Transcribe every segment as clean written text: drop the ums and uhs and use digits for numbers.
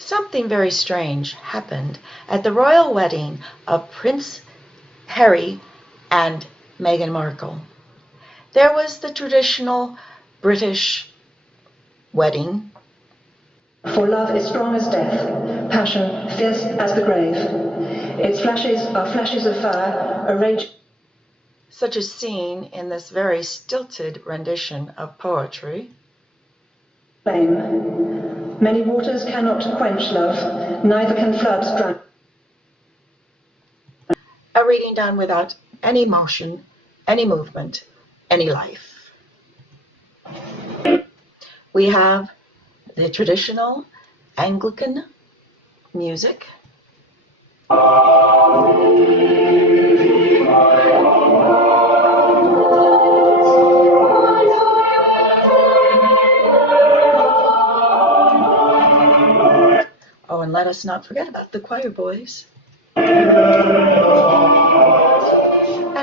Something very strange happened at the royal wedding of Prince Harry and Meghan Markle. There was the traditional British wedding. For love is strong as death, passion fierce as the grave. Its flashes are flashes of fire, a rage. Such as seen in this very stilted rendition of poetry. Flame. Many waters cannot quench love, neither can floods drown. A reading done without any motion, any movement, any life. We have the traditional Anglican music. Oh, and let us not forget about the choir boys. And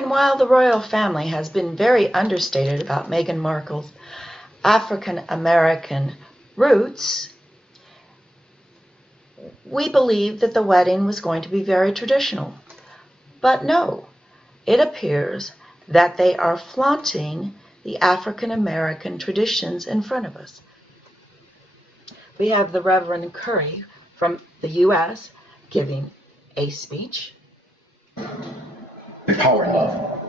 while the royal family has been very understated about Meghan Markle's African American roots, we believed that the wedding was going to be very traditional. But no, it appears that they are flaunting the African American traditions in front of us. We have the Reverend Curry from the U.S. giving a speech. There's power in love.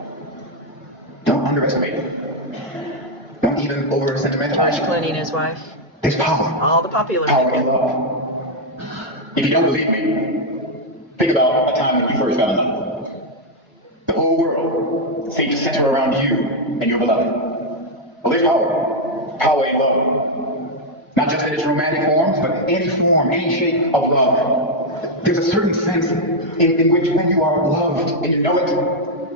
Don't underestimate it. Don't even over-sentimentalize it. Clooney and his wife. There's power. All the popular Power in people. love. If you don't believe me, think about a time when you first fell in love. The whole world seemed to center around you and your beloved. Well, there's power. Power in love. Not just in its romantic forms, but any form, any shape of love. There's a certain sense in which when you are loved and you know it,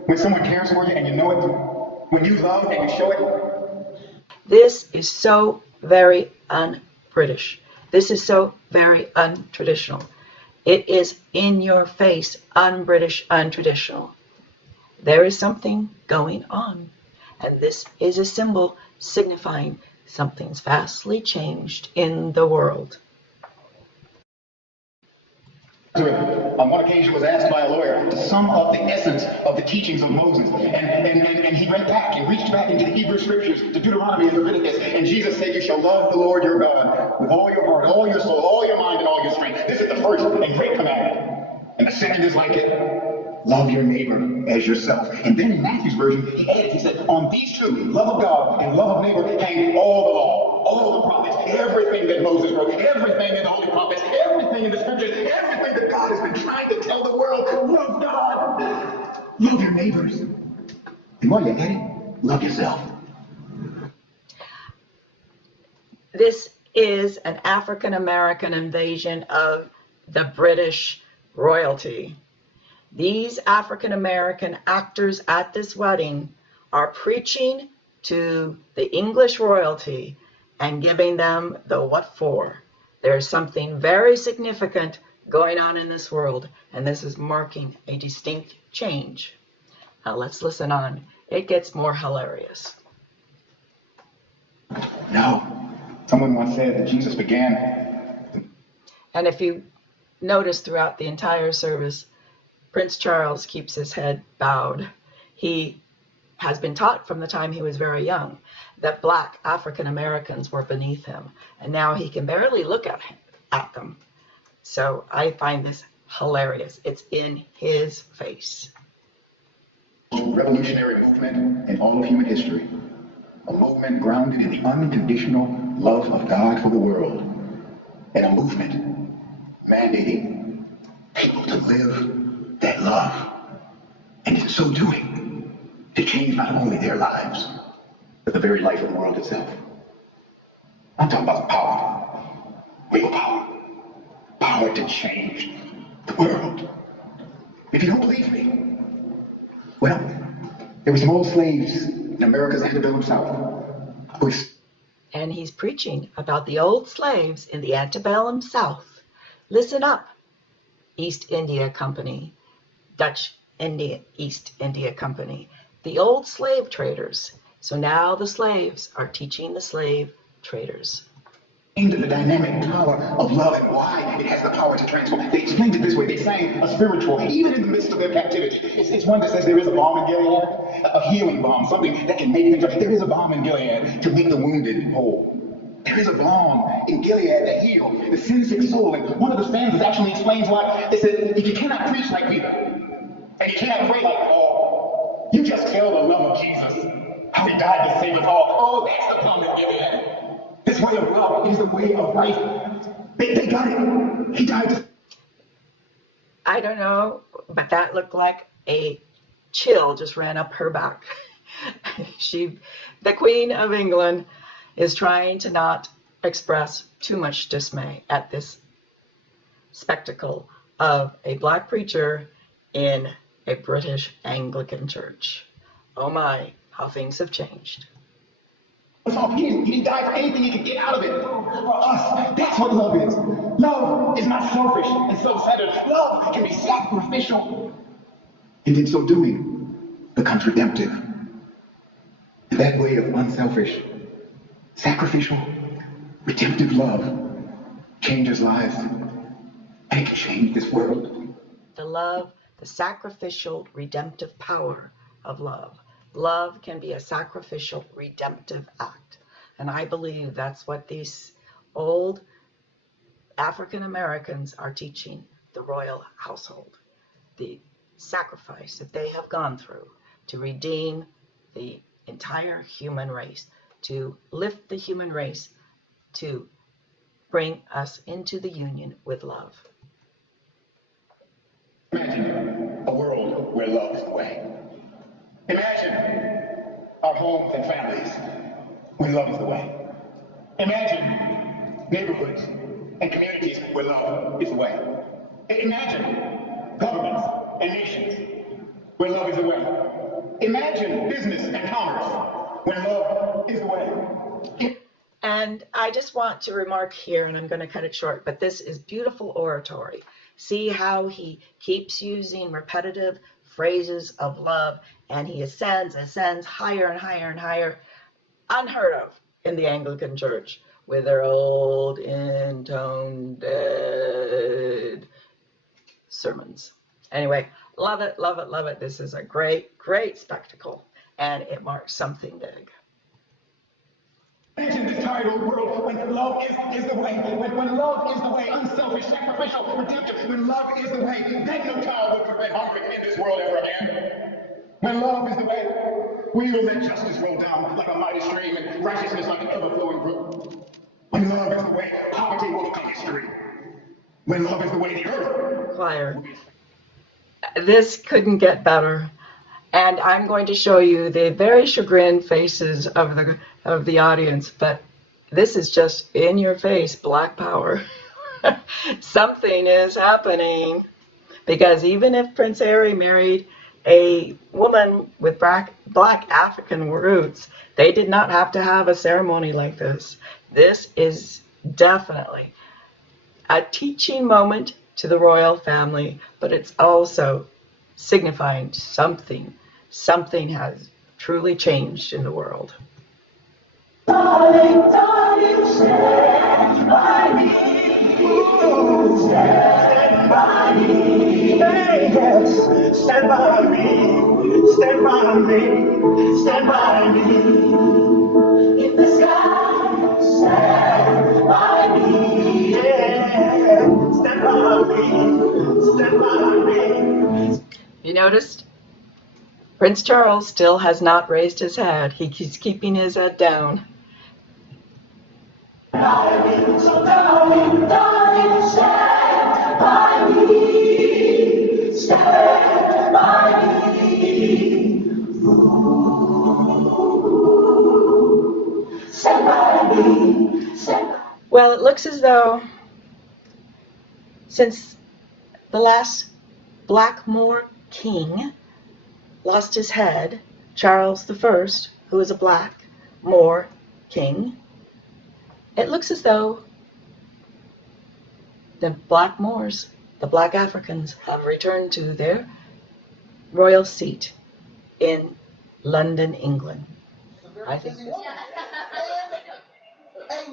when someone cares for you and you know it, when you love and you show it. This is so very un-British. This is so very untraditional. It is in your face, un-British, untraditional. There is something going on, and this is a symbol signifying something's vastly changed in the world. On one occasion was asked by a lawyer to sum up the essence of the teachings of Moses. And he went back and reached back into the Hebrew scriptures, to Deuteronomy and Leviticus. And Jesus said, you shall love the Lord your God with all your heart, all your soul, all your mind, and all your strength. This is the first and great commandment. And the second is like it. Love your neighbor as yourself. And then in Matthew's version, he added, he said, on these two, love of God and love of neighbor, hang all the law, all the prophets, everything that Moses wrote, everything in the holy prophets, everything in the scriptures, everything that God has been trying to tell the world. Love God. Love your neighbors. And while you're at it, love yourself. This is an African American invasion of the British royalty. These African American actors at this wedding are preaching to the English royalty and giving them the what for. There's something very significant going on in this world, and this is marking a distinct change. Now let's listen on. It gets more hilarious. No. Someone once said that Jesus began. And if you notice throughout the entire service, Prince Charles keeps his head bowed. He has been taught from the time he was very young that black African Americans were beneath him, and now he can barely look at them. So I find this hilarious. It's in his face. Revolutionary movement in all of human history. A movement grounded in the unconditional love of God for the world. And a movement mandating people to live that love. And in so doing, to change not only their lives, but the very life of the world itself. I'm talking about power. Real power. Power to change the world. If you don't believe me, well, there were some old slaves in America's antebellum South. And he's preaching about the old slaves in the antebellum South. Listen up, East India Company, Dutch East India Company, the old slave traders. So now the slaves are teaching the slave traders. Into the dynamic power of love and why it has the power to transform. They explained it this way. They sang a spiritual, even in the midst of their captivity. It's one that says there is a balm in Gilead, a healing balm, something that can make things right. There is a balm in Gilead to make the wounded whole. There is a balm in Gilead that heals the sin-sick soul. And one of the stanzas actually explains why. They said, if you cannot preach like Peter, and you cannot pray like Paul, you just tell the love of Jesus, how he died to save us all. Oh, that's the balm in Gilead. This way of love is the way of life. They got it. He died to... I don't know, but that looked like a chill just ran up her back. The Queen of England, is trying to not express too much dismay at this spectacle of a black preacher in a British Anglican church. Oh my, how things have changed. He didn't die for anything he could get out of it. For us, that's what love is. Love is not selfish and self-centered. Love can be sacrificial. And in so doing, becomes redemptive. And that way of unselfish, sacrificial, redemptive love changes lives. And it can change this world. The love, the sacrificial, redemptive power of love. Love can be a sacrificial, redemptive act. And I believe that's what these old African Americans are teaching the royal household. The sacrifice that they have gone through to redeem the entire human race, to lift the human race, to bring us into the union with love. Imagine a world where love is the way. Imagine our homes and families where love is the way. Imagine neighborhoods and communities where love is the way. Imagine governments and nations where love is the way. Imagine business and commerce where love is the way. And I just want to remark here, and I'm going to cut it short, but this is beautiful oratory. See how he keeps using repetitive phrases of love, and he ascends higher and higher and higher. Unheard of in the Anglican Church with their old intoned sermons. Anyway, love it, love it, love it. This is a great, great spectacle, and it marks something big. Imagine this tired old world when love is the way. When love is the way, unselfish, sacrificial, redemptive. When love is the way, then no child will prevent hunger in this world ever again. When love is the way, we will let justice roll down like a mighty stream and righteousness like an ever-flowing brook. When love is the way, poverty will become history. When love is the way, the earth. Choir. This couldn't get better. And I'm going to show you the very chagrined faces of the audience, but this is just in your face, Black power. Something is happening, because even if Prince Harry married a woman with black African roots, they did not have to have a ceremony like this. This is definitely a teaching moment to the royal family, but it's also signifying something. Something has truly changed in the world. Darling, darling, stand by me. Stand by me. Yes, stand by me. Stand by me. Stand by me. In the sky, stand by me. Yeah, stand by me. Stand by me. You noticed? Prince Charles still has not raised his head. He's keeping his head down. Darling, so darling, darling, stand by me. Stand by me. Ooh. Stand by me. Stand by me. Well, it looks as though since the last Blackmore king lost his head, Charles I, who was a Blackmore king, it looks as though the Blackmores, the Black Africans, have returned to their royal seat in London, England. I think. A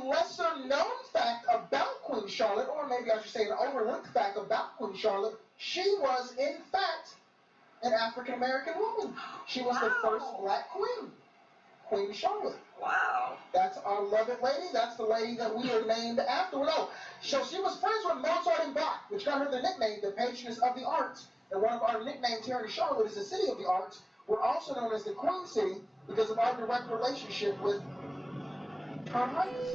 lesser known fact Charlotte, or maybe I should say an overlooked fact about Queen Charlotte, she was in fact an African American woman. She was the first black queen, Queen Charlotte. Wow. That's our beloved lady. That's the lady that we are named after. No, so she was friends with Mozart and Bach, which got her the nickname, the patroness of the arts. And one of our nicknames here in Charlotte is the City of the Arts. We're also known as the Queen City because of our direct relationship with Her Highness.